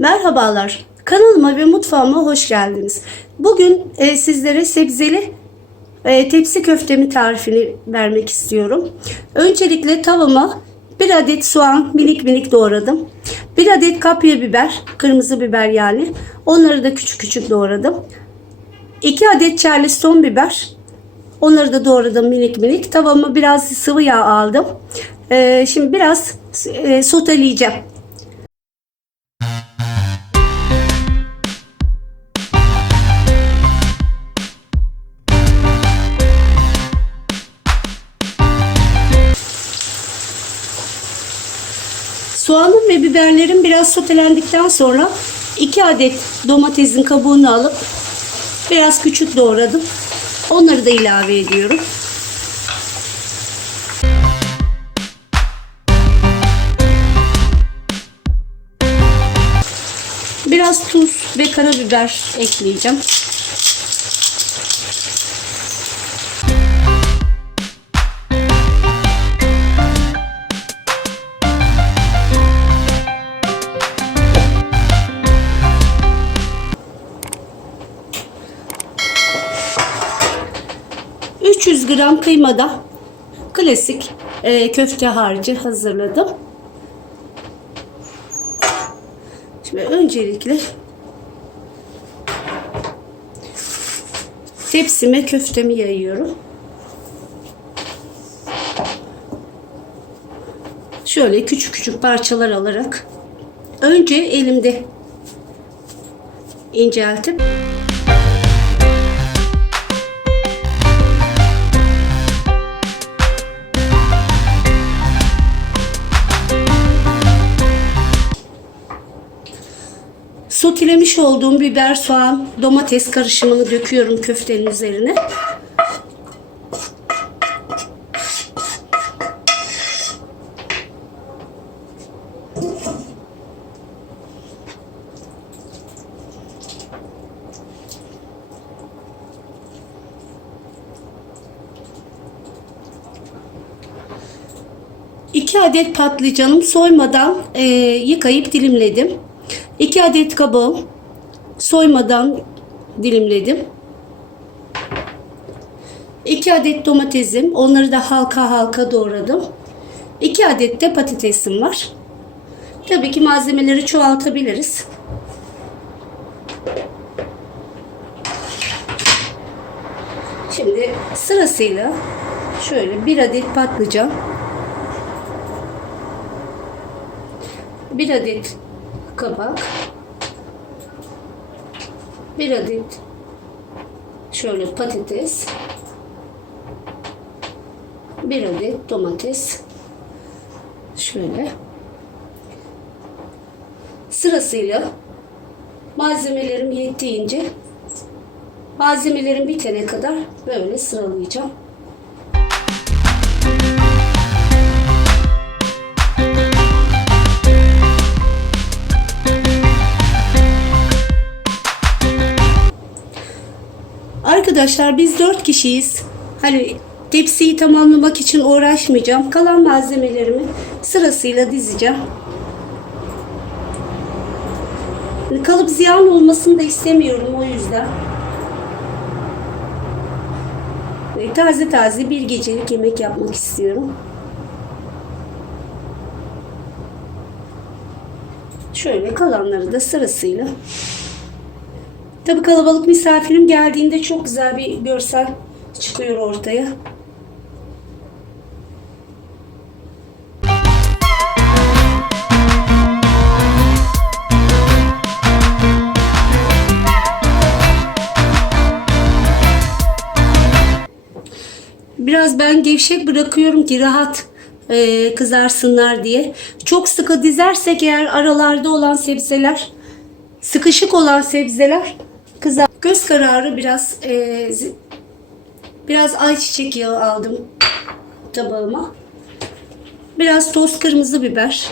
Merhabalar, kanalıma ve mutfağıma hoş geldiniz. Bugün e, sizlere sebzeli e, tepsi köftemi tarifini vermek istiyorum. Öncelikle tavama bir adet soğan minik minik doğradım. Bir adet kapya biber, kırmızı biber yani. Onları da küçük küçük doğradım. 2 adet charleston biber. Onları da doğradım minik minik. Tavama biraz sıvı yağ aldım. E, şimdi biraz e, soteleyeceğim. Soğanım ve biberlerim biraz sotelendikten sonra 2 adet domatesin kabuğunu alıp biraz küçük doğradım. Onları da ilave ediyorum. Biraz tuz ve karabiber ekleyeceğim. Gram kıymada klasik e, köfte harcı hazırladım. Şimdi öncelikle tepsime köftemi yayıyorum. Şöyle küçük küçük parçalar alarak önce elimde inceltip Sotelemiş olduğum biber, soğan, domates karışımını döküyorum köftenin üzerine. İki adet patlıcanım soymadan e, yıkayıp dilimledim. 2 adet kabağım soymadan dilimledim. 2 adet domatesim, onları da halka halka doğradım. 2 adet de patatesim var. Tabii ki malzemeleri çoğaltabiliriz. Şimdi sırasıyla şöyle bir adet patlıcan, bir adet kabak, bir adet şöyle patates, bir adet domates, şöyle. Sırasıyla malzemelerim yettiğince malzemelerim bitene kadar böyle sıralayacağım. Arkadaşlar biz dört kişiyiz. Hani tepsiyi tamamlamak için uğraşmayacağım. Kalan malzemelerimi sırasıyla dizeceğim. Hani Kalıp ziyan olmasını da istemiyorum o yüzden. Taze taze bir gecelik yemek yapmak istiyorum. Şöyle kalanları da sırasıyla Tabii kalabalık misafirim geldiğinde çok güzel bir görsel çıkıyor ortaya. Biraz ben gevşek bırakıyorum ki rahat e, kızarsınlar diye. Çok sıkı dizersek eğer aralarda olan sebzeler sıkışık olan sebzeler. Göz kararı biraz e, biraz ayçiçek yağı aldım tabağıma. Biraz toz kırmızı biber.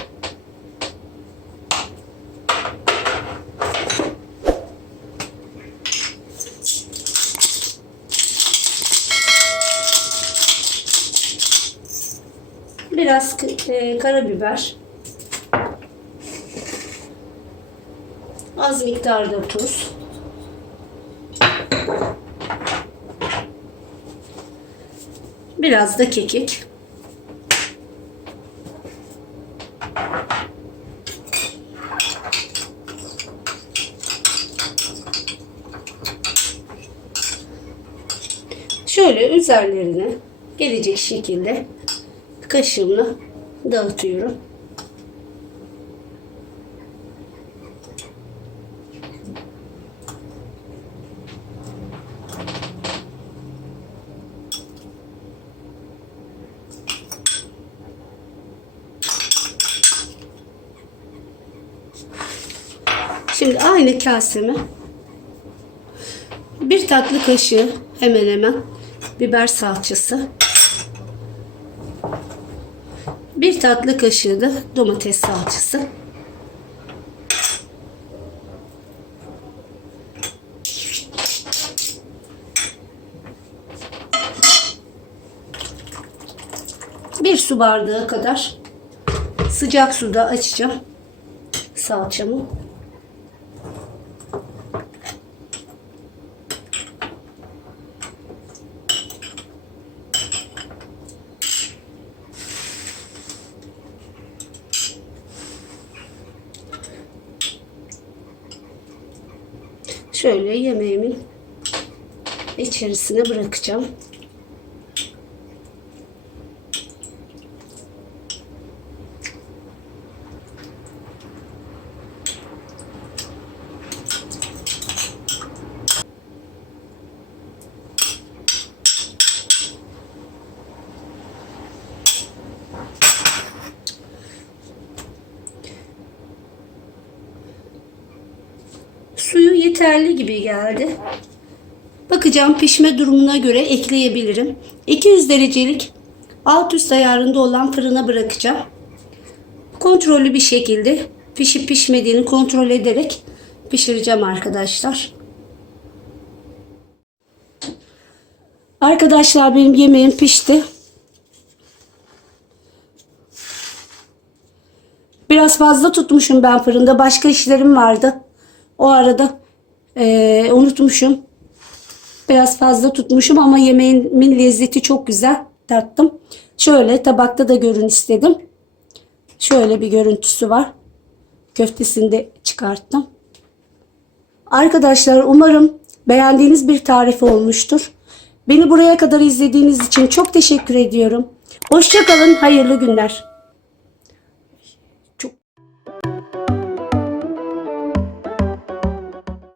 Biraz e, karabiber. Az miktarda tuz. Biraz da kekik. Şöyle üzerlerine gelecek şekilde kaşığımla dağıtıyorum. Şimdi aynı kaseme bir tatlı kaşığı hemen hemen biber salçası. Bir tatlı kaşığı da domates salçası. Bir su bardağı kadar sıcak suda açacağım salçamı. Şöyle yemeğimin içerisine bırakacağım. Suyu yeterli gibi geldi. Bakacağım pişme durumuna göre ekleyebilirim. 200 derecelik alt üst ayarında olan fırına bırakacağım. Kontrollü bir şekilde pişip pişmediğini kontrol ederek pişireceğim arkadaşlar. Arkadaşlar benim yemeğim pişti. Biraz fazla tutmuşum ben fırında. Başka işlerim vardı. O arada eee, unutmuşum. Biraz fazla tutmuşum ama yemeğimin lezzeti çok güzel. Tattım. Şöyle tabakta da görün istedim. Şöyle bir görüntüsü var. Köftesini de çıkarttım. Arkadaşlar umarım beğendiğiniz bir tarif olmuştur. Beni buraya kadar izlediğiniz için çok teşekkür ediyorum. Hoşçakalın, hayırlı günler.